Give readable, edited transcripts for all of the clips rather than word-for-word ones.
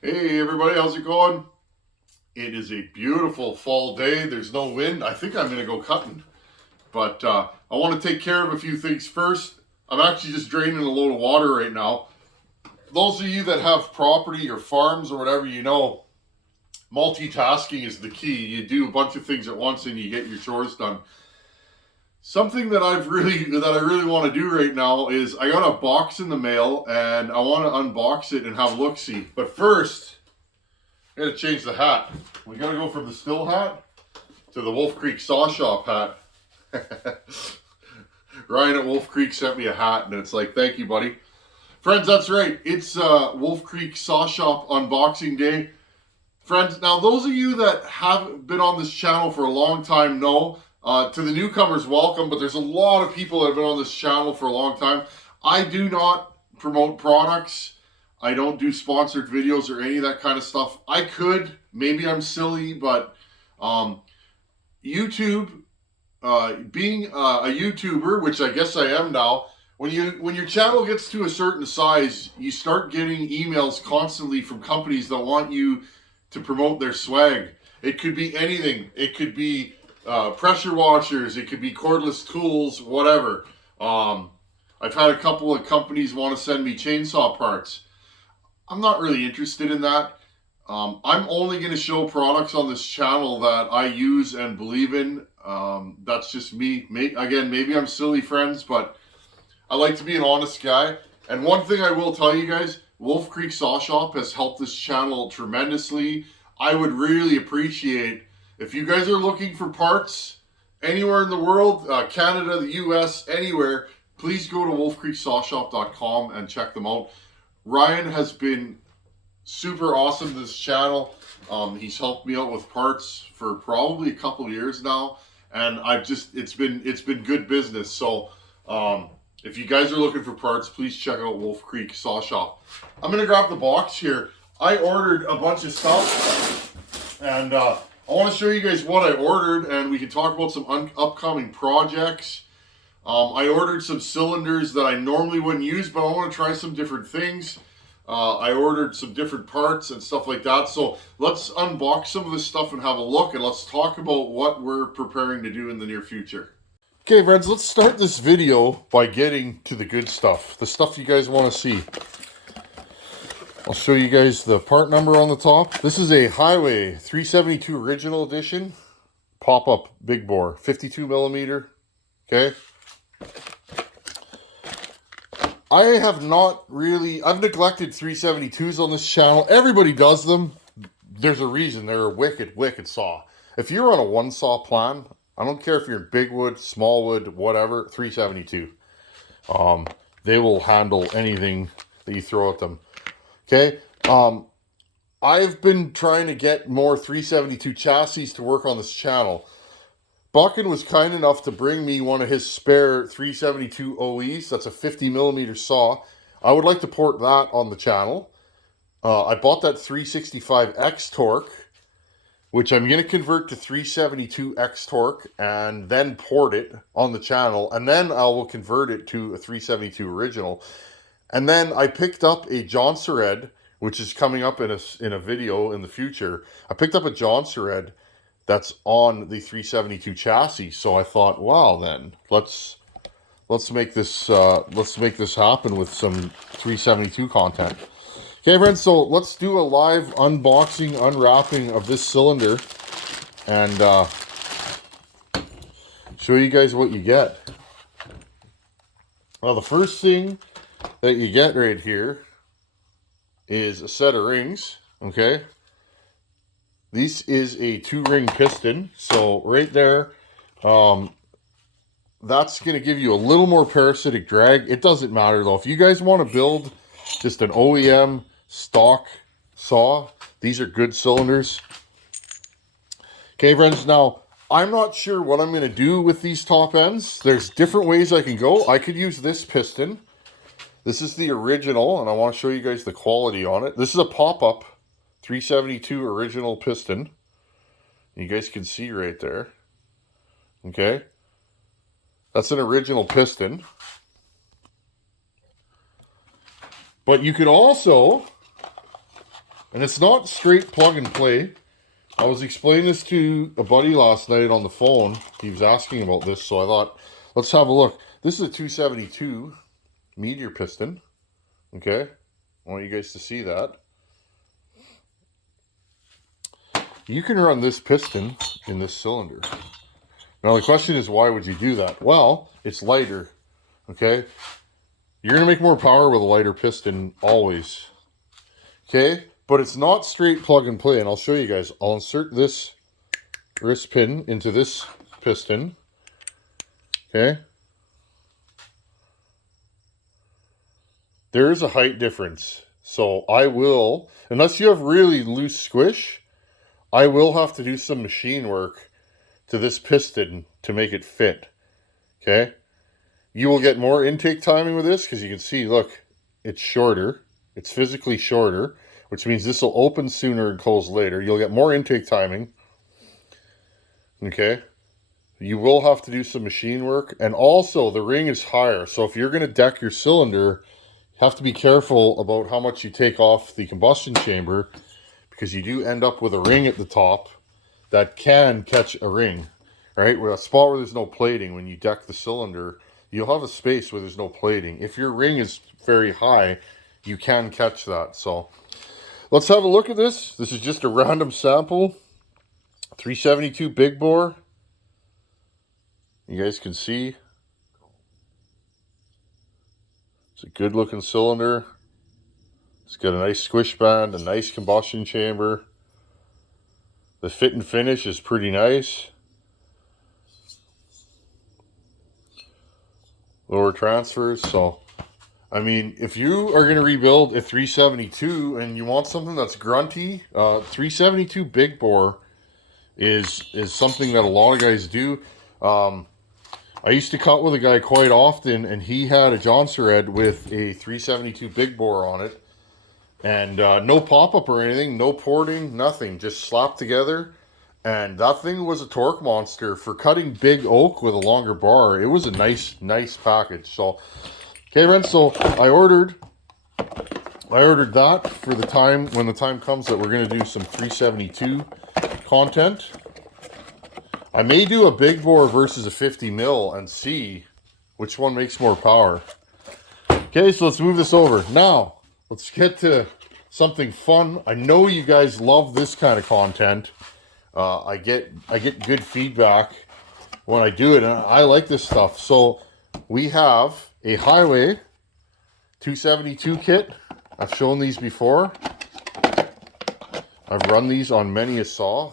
Hey everybody, how's it going? It is a beautiful fall day. There's no wind. I think I'm going to go cutting. But I want to take care of a few things first. I'm actually just draining a load of water right now. Those of you that have property or farms or whatever, multitasking is the key. You do a bunch of things at once and you get your chores done. Something that I really want to do right now is I got a box in the mail and I want to unbox it and have a look-see. But first, I gotta change the hat. We gotta go from the Still hat to the Wolf Creek Saw Shop hat. Ryan at Wolf Creek sent me a hat, and it's like, thank you, buddy. Friends, that's right. It's Wolf Creek Saw Shop unboxing day. Friends, now those of you that have been on this channel for a long time know, to the newcomers, welcome, but there's a lot of people that have been on this channel for a long time. I do not promote products. I don't do sponsored videos or any of that kind of stuff. I could, maybe I'm silly, but YouTube, being a YouTuber, which I guess I am now, when your channel gets to a certain size, you start getting emails constantly from companies that want you to promote their swag. It could be anything. It could be pressure washers. It could be cordless tools, whatever. I've had a couple of companies want to send me chainsaw parts. I'm not really interested in that. I'm only going to show products on this channel that I use and believe in. That's just me. Again, maybe I'm silly, friends, but I like to be an honest guy. And one thing I will tell you guys, Wolf Creek Saw Shop has helped this channel tremendously. I would really appreciate if you guys are looking for parts anywhere in the world, Canada, the US, anywhere, please go to wolfcreeksawshop.com and check them out. Ryan has been super awesome to this channel. He's helped me out with parts for probably a couple of years now, and it's been good business. So if you guys are looking for parts, please check out Wolf Creek Saw Shop. I'm gonna grab the box here. I ordered a bunch of stuff, and I want to show you guys what I ordered, and we can talk about some upcoming projects. I ordered some cylinders that I normally wouldn't use, but I want to try some different things. I ordered some different parts and stuff like that. So let's unbox some of this stuff and have a look, and let's talk about what we're preparing to do in the near future. Okay, friends, let's start this video by getting to the good stuff. The stuff you guys want to see. I'll show you guys the part number on the top. This is a Hyway 372 Original Edition. Pop-up big bore, 52 millimeter. Okay. I've neglected 372s on this channel. Everybody does them. There's a reason. They're a wicked, wicked saw. If you're on a one saw plan, I don't care if you're in big wood, small wood, whatever, 372. They will handle anything that you throw at them. Okay. I've been trying to get more 372 chassis to work on this channel. Buchan was kind enough to bring me one of his spare 372 OEs. That's a 50 millimeter saw. I would like to port that on the channel. I bought that 365 X torque, which I'm going to convert to 372 X torque and then port it on the channel. And then I will convert it to a 372 original. And then I picked up a John Sered, which is coming up in a video in the future. I picked up a John Sered that's on the 372 chassis. So I thought, wow, then let's make this happen with some 372 content. Okay, friends, so let's do a live unboxing, unwrapping of this cylinder and show you guys what you get. Well, the first thing that you get right here is a set of rings, okay? This is a 2-ring piston, so right there, that's going to give you a little more parasitic drag. It doesn't matter though. If you guys want to build just an OEM stock saw, these are good cylinders. Okay, friends, now I'm not sure what I'm going to do with these top ends. There's different ways I can go. I could use this piston. This is the original, and I want to show you guys the quality on it. This is a pop-up 372 original piston. You guys can see right there. Okay. That's an original piston. But you could also And it's not straight plug and play. I was explaining this to a buddy last night on the phone. He was asking about this, so I thought, let's have a look. This is a 272 Meteor piston. Okay, I want you guys to see that. You can run this piston in this cylinder. Now the question is, why would you do that? Well, it's lighter. Okay, you're gonna make more power with a lighter piston always. Okay, but it's not straight plug and play, and I'll show you guys. I'll insert this wrist pin into this piston. Okay, there is a height difference, so I will, unless you have really loose squish, I will have to do some machine work to this piston to make it fit. Okay, you will get more intake timing with this because you can see, look, it's shorter. It's physically shorter, which means this will open sooner and close later. You'll get more intake timing. Okay, you will have to do some machine work, and also the ring is higher. So if you're going to deck your cylinder, you have to be careful about how much you take off the combustion chamber, because you do end up with a ring at the top that can catch a ring, right? With a spot where there's no plating, when you deck the cylinder, you'll have a space where there's no plating. If your ring is very high, you can catch that. So let's have a look at this. This is just a random sample. 372 big bore. You guys can see. It's a good looking cylinder. It's got a nice squish band, a nice combustion chamber. The fit and finish is pretty nice. Lower transfers. So, I mean, if you are going to rebuild a 372 and you want something that's grunty, 372 big bore is something that a lot of guys do. I used to cut with a guy quite often, and he had a Johnson Red with a 372 big bore on it. And no pop-up or anything, no porting, nothing. Just slapped together. And that thing was a torque monster for cutting big oak with a longer bar. It was a nice package. So, okay, Ren, so I ordered that for the time, when the time comes that we're going to do some 372 content. I may do a big bore versus a 50 mil and see which one makes more power. Okay, so let's move this over. Now, let's get to something fun. I know you guys love this kind of content. I get good feedback when I do it, and I like this stuff. So we have a Hyway 272 kit. I've shown these before. I've run these on many a saw.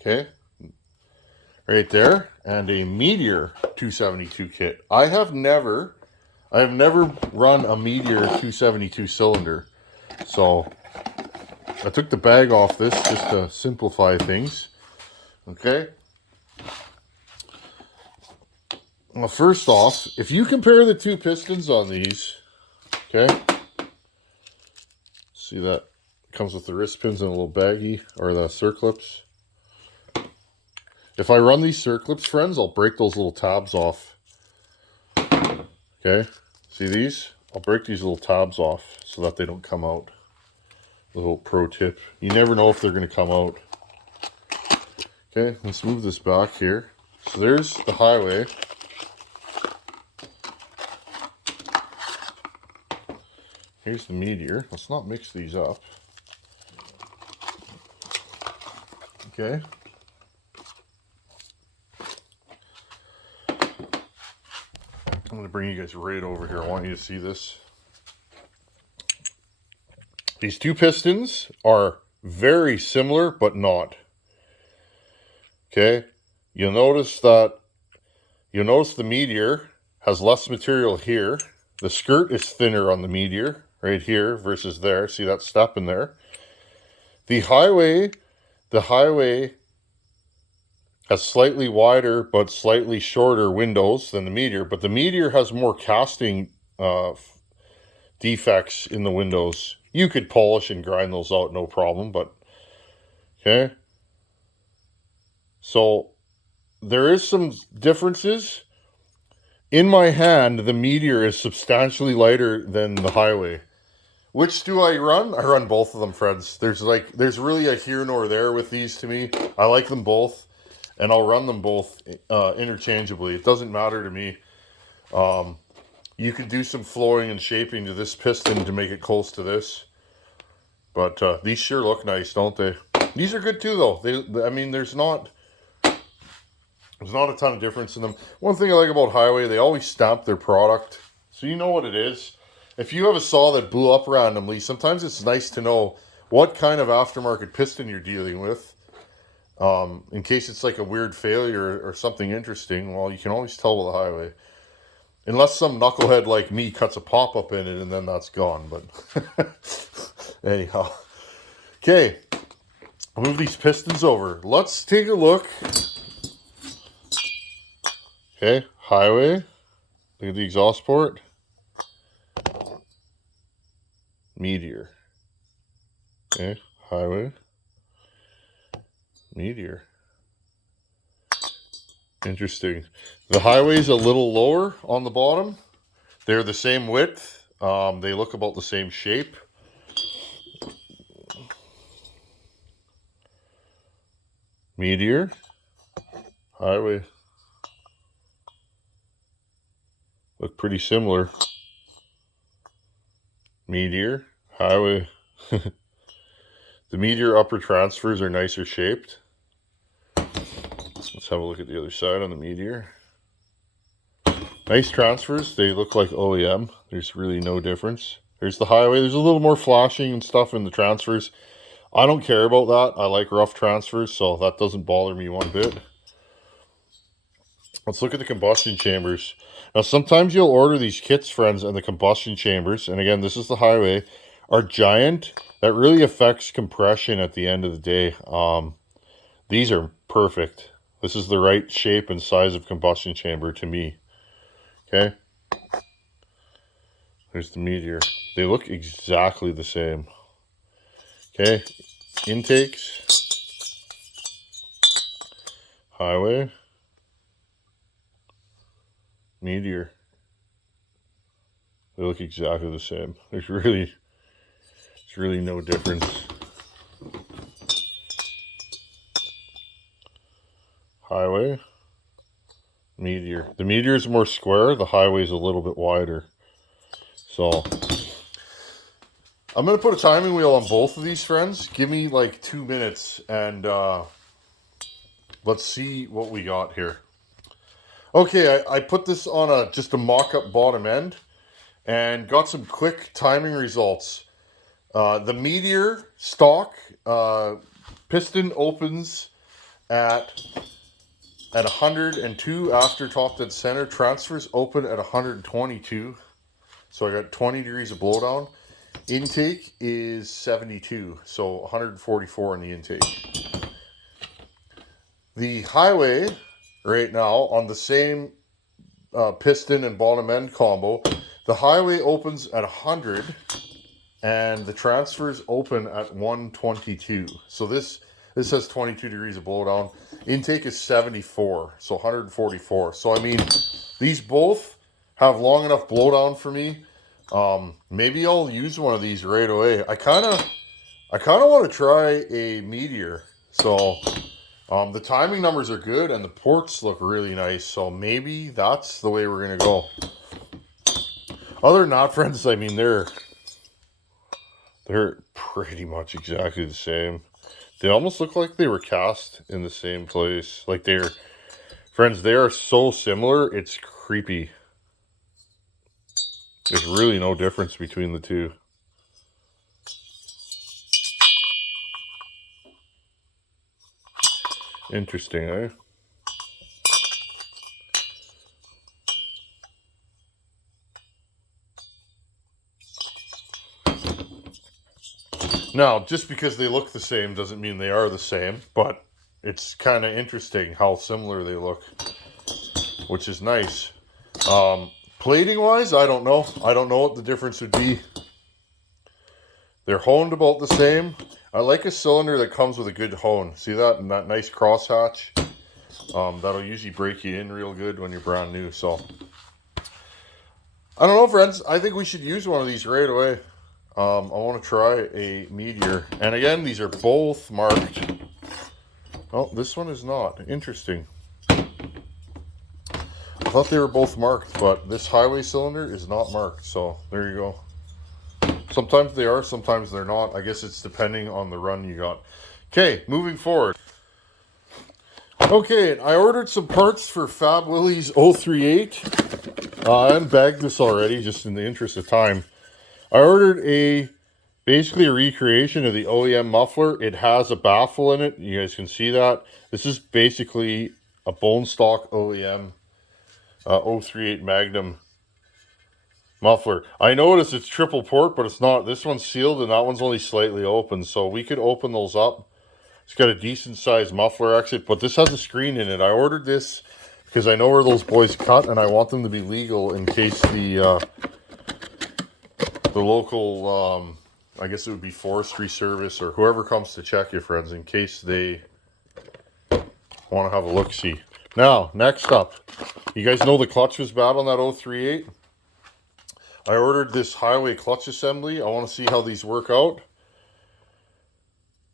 Okay, right there, and a Meteor 272 kit. I have never run a Meteor 272 cylinder. So I took the bag off this just to simplify things. Okay. Well, first off, if you compare the two pistons on these, okay, see that it comes with the wrist pins and a little baggie, or the circlips. If I run these circlips, friends, I'll break those little tabs off. Okay, see these? I'll break these little tabs off so that they don't come out. A little pro tip. You never know if they're going to come out. Okay, let's move this back here. So there's the Hyway. Here's the Meteor. Let's not mix these up. Okay. I'm going to bring you guys right over here. I want you to see this. These two pistons are very similar, but not. Okay. You'll notice the Meteor has less material here. The skirt is thinner on the Meteor right here versus there. See that step in there? The Hyway has slightly wider but slightly shorter windows than the Meteor, but the Meteor has more casting defects in the windows. You could polish and grind those out, no problem, but okay. So there is some differences. In my hand, the Meteor is substantially lighter than the Hyway. Which do I run? I run both of them, friends. There's really a here nor there with these to me. I like them both, and I'll run them both interchangeably. It doesn't matter to me. You could do some flooring and shaping to this piston to make it close to this. But these sure look nice, don't they? These are good too, though. I mean, there's not a ton of difference in them. One thing I like about Hyway, they always stamp their product, so you know what it is. If you have a saw that blew up randomly, sometimes it's nice to know what kind of aftermarket piston you're dealing with. In case it's like a weird failure or something interesting, well, you can always tell with a Hyway. Unless some knucklehead like me cuts a pop-up in it and then that's gone. But anyhow. Okay. I'll move these pistons over. Let's take a look. Okay. Hyway. Look at the exhaust port. Meteor. Okay. Hyway. Meteor. Interesting. The Hyway's a little lower on the bottom. They're the same width. They look about the same shape. Meteor. Hyway. Look pretty similar. Meteor. Hyway. The Meteor upper transfers are nicer shaped. Let's have a look at the other side on the Meteor. Nice transfers. They look like OEM. There's really no difference. There's the Hyway. There's a little more flashing and stuff in the transfers. I don't care about that. I like rough transfers, so that doesn't bother me one bit. Let's look at the combustion chambers. Now, sometimes you'll order these kits, friends, and the combustion chambers, and again, this is the Hyway, are giant. That really affects compression at the end of the day. These are perfect. This is the right shape and size of combustion chamber to me. Okay. There's the Meteor. They look exactly the same. Okay. Intakes. Hyway. Meteor. They look exactly the same. There's really no difference. Hyway. Meteor. The Meteor is more square. The Hyway is a little bit wider. So I'm going to put a timing wheel on both of these, friends. Give me like 2 minutes and let's see what we got here. Okay, I put this on just a mock-up bottom end and got some quick timing results. The Meteor stock piston opens at 102 after top dead center. Transfers open at 122. So I got 20 degrees of blowdown. Intake is 72, so 144 in the intake. The Hyway right now on the same piston and bottom end combo, the Hyway opens at 100 and the transfers open at 122. So this has 22 degrees of blowdown. Intake is 74, so 144. So I mean, these both have long enough blowdown for me. Maybe I'll use one of these right away. I kind of want to try a Meteor. So the timing numbers are good and the ports look really nice. So maybe that's the way we're gonna go. Other than that, friends, I mean they're pretty much exactly the same. They almost look like they were cast in the same place. Like friends, they are so similar, it's creepy. There's really no difference between the two. Interesting, eh? Now, just because they look the same doesn't mean they are the same, but it's kind of interesting how similar they look, which is nice. Plating wise, I don't know. I don't know what the difference would be. They're honed about the same. I like a cylinder that comes with a good hone. See that? And that nice crosshatch. That'll usually break you in real good when you're brand new. So, I don't know, friends. I think we should use one of these right away. I want to try a Meteor. And again, these are both marked. Oh, this one is not. Interesting. I thought they were both marked, but this Hyway cylinder is not marked. So there you go. Sometimes they are, sometimes they're not. I guess it's depending on the run you got. Okay, moving forward. Okay, I ordered some parts for Fab Willie's 038. I unbagged this already, just in the interest of time. I ordered basically a recreation of the OEM muffler. It has a baffle in it. You guys can see that. This is basically a bone stock OEM 038 Magnum muffler. I noticed it's triple port, but it's not. This one's sealed and that one's only slightly open. So we could open those up. It's got a decent sized muffler exit, but this has a screen in it. I ordered this because I know where those boys cut and I want them to be legal in case the local, I guess it would be forestry service or whoever comes to check you, friends, in case they want to have a look-see. Now, next up, you guys know the clutch was bad on that 038. I ordered this Hyway clutch assembly. I want to see how these work out.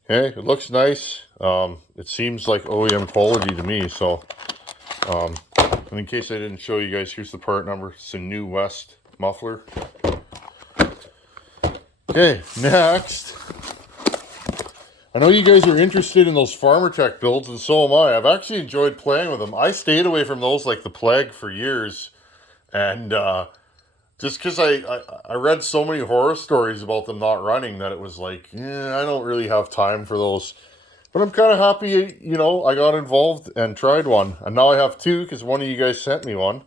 Okay, it looks nice. It seems like OEM quality to me. So, and in case I didn't show you guys, here's the part number. It's a New West muffler. Okay, next. I know you guys are interested in those Farmer Tech builds, and so am I. I've actually enjoyed playing with them. I stayed away from those like the plague for years. And just because I read so many horror stories about them not running that it was like, I don't really have time for those. But I'm kind of happy, you know, I got involved and tried one. And now I have two because one of you guys sent me one.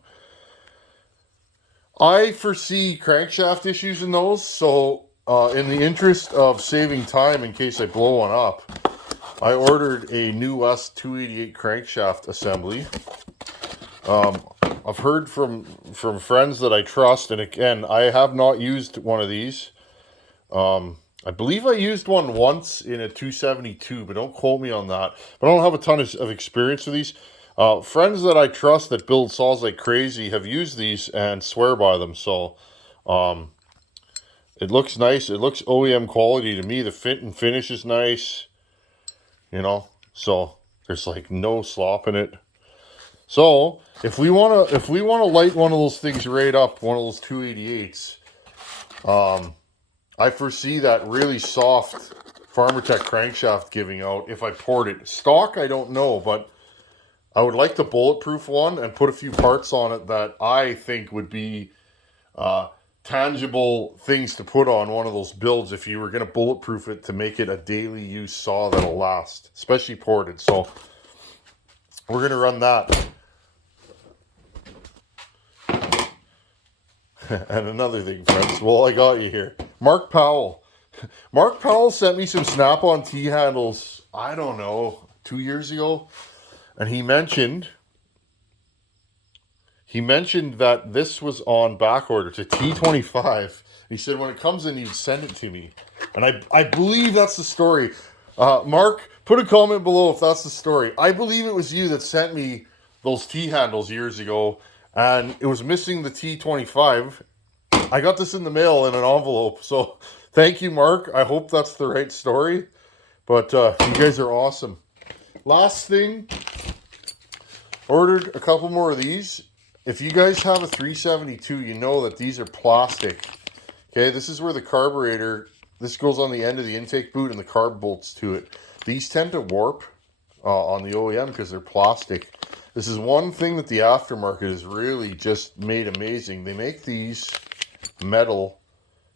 I foresee crankshaft issues in those, so in the interest of saving time in case I blow one up, I ordered a New West 288 crankshaft assembly. I've heard from friends that I trust, and again, I have not used one of these. I believe I used one once in a 272, but don't quote me on that. But I don't have a ton of experience with these. Friends that I trust that build saws like crazy have used these and swear by them. So, it looks nice. It looks OEM quality to me. The fit and finish is nice. You know, so there's like no slop in it. So if we wanna light one of those things right up, one of those 288s, I foresee that really soft Farmer Tech crankshaft giving out if I poured it. Stock, I don't know, but I would like the bulletproof one and put a few parts on it that I think would be tangible things to put on one of those builds if you were going to bulletproof it to make it a daily use saw that'll last, especially ported. So we're going to run that. And another thing, friends, well, I got you here. Mark Powell. Mark Powell sent me some Snap-on T-handles, I don't know, 2 years ago. And he mentioned that this was on back order to T25. He said when it comes in, he'd send it to me. And I believe that's the story. Mark, put a comment below if that's the story. I believe it was you that sent me those T-handles years ago. And it was missing the T25. I got this in the mail in an envelope. So thank you, Mark. I hope that's the right story. But you guys are awesome. Last thing, ordered a couple more of these. If you guys have a 372, you know that these are plastic. Okay, this is where the carburetor, this goes on the end of the intake boot and the carb bolts to it. These tend to warp on the OEM because they're plastic. This is one thing that the aftermarket has really just made amazing. They make these metal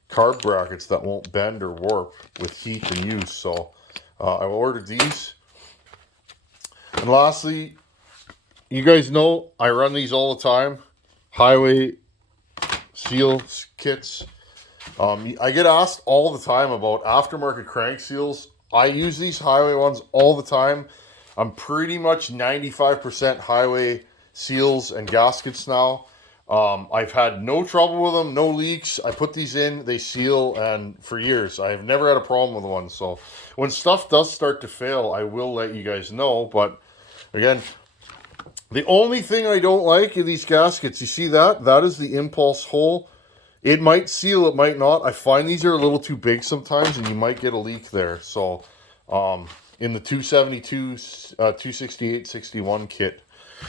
carb brackets that won't bend or warp with heat and use. So I ordered these. And lastly, you guys know I run these all the time. Hyway seal kits. I get asked all the time about aftermarket crank seals. I use these Hyway ones all the time. I'm pretty much 95% Hyway seals and gaskets now. I've had no trouble with them, no leaks. I put these in, they seal, and for years I've never had a problem with one. So when stuff does start to fail, I will let you guys know. But again, the only thing I don't like in these gaskets, you see that? That is the impulse hole. It might seal, it might not. I find these are a little too big sometimes, and you might get a leak there. So, in the 272, 268, 61 kit.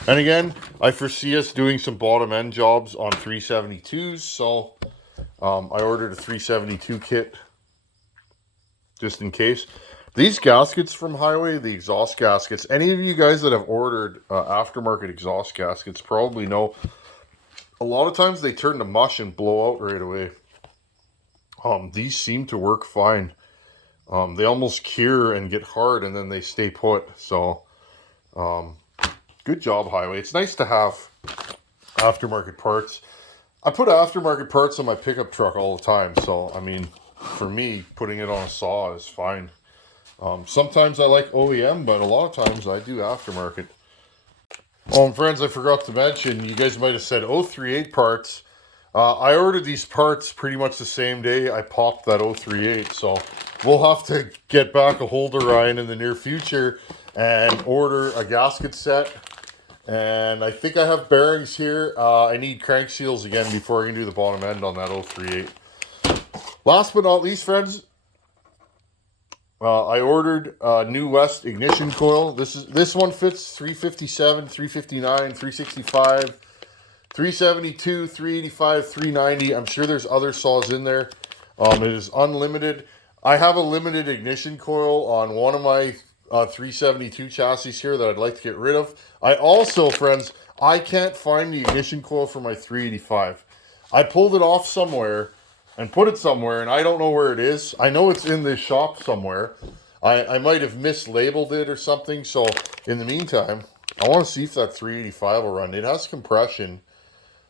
And again, I foresee us doing some bottom end jobs on 372s. So, I ordered a 372 kit just in case. These gaskets from Hyway, the exhaust gaskets, any of you guys that have ordered aftermarket exhaust gaskets probably know a lot of times they turn to mush and blow out right away. These seem to work fine. They almost cure and get hard and then they stay put. So, good job, Hyway. It's nice to have aftermarket parts. I put aftermarket parts on my pickup truck all the time. So, I mean, for me, putting it on a saw is fine. Sometimes I like OEM, but a lot of times I do aftermarket. Oh, and friends, I forgot to mention, you guys might have said 038 parts. I ordered these parts pretty much the same day I popped that 038, so we'll have to get back a hold of Ryan in the near future and order a gasket set. And I think I have bearings here. I need crank seals again before I can do the bottom end on that 038. Last but not least, friends, I ordered a New West ignition coil. This one fits 357, 359, 365, 372, 385, 390. I'm sure there's other saws in there. It is unlimited. I have a limited ignition coil on one of my 372 chassis here that I'd like to get rid of. I also, friends, I can't find the ignition coil for my 385. I pulled it off somewhere and put it somewhere, and I don't know where it is. I know it's in this shop somewhere. I might have mislabeled it or something. So in the meantime, I want to see if that 385 will run. It has compression.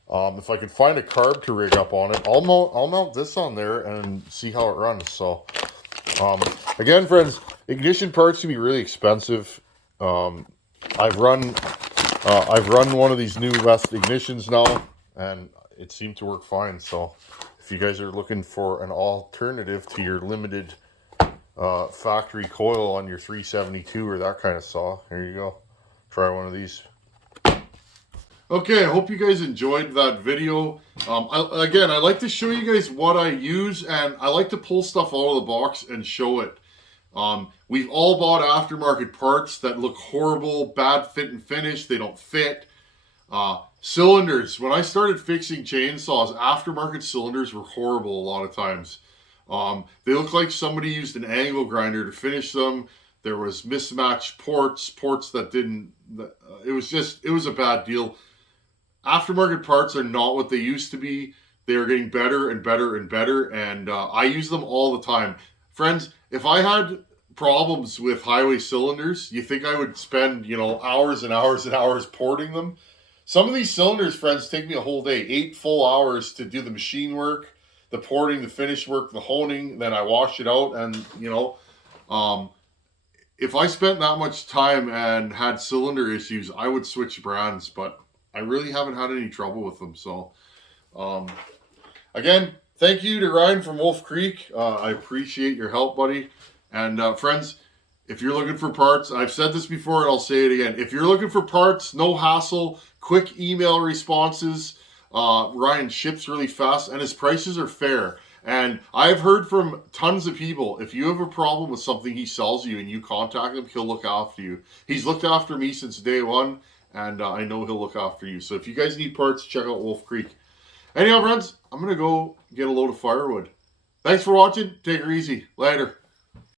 If I could find a carb to rig up on it, I'll mount this on there and see how it runs. So again, friends, ignition parts can be really expensive. I've run one of these New West ignitions now, and it seemed to work fine. So if you guys are looking for an alternative to your limited factory coil on your 372 or that kind of saw, here you go. Try one of these. Okay, I hope you guys enjoyed that video. Again, I like to show you guys what I use, and I like to pull stuff out of the box and show it. We've all bought aftermarket parts that look horrible, bad fit and finish, they don't fit. Cylinders. When I started fixing chainsaws, aftermarket cylinders were horrible a lot of times. They look like somebody used an angle grinder to finish them. There was mismatched ports that didn't, it was a bad deal. Aftermarket parts are not what they used to be. They are getting better and better and better, and I use them all the time. Friends, if I had problems with Hyway cylinders, you think I would spend, hours and hours and hours porting them? Some of these cylinders, friends, take me a whole day, 8 full hours to do the machine work, the porting, the finish work, the honing, then I wash it out, and, if I spent that much time and had cylinder issues, I would switch brands, but I really haven't had any trouble with them. So, again, thank you to Ryan from Wolf Creek. I appreciate your help, buddy. And friends, if you're looking for parts, I've said this before and I'll say it again. If you're looking for parts, no hassle, quick email responses. Ryan ships really fast and his prices are fair. And I've heard from tons of people, if you have a problem with something he sells you and you contact him, he'll look after you. He's looked after me since day one, and I know he'll look after you. So if you guys need parts, check out Wolf Creek. Anyhow, friends, I'm going to go get a load of firewood. Thanks for watching. Take her easy. Later.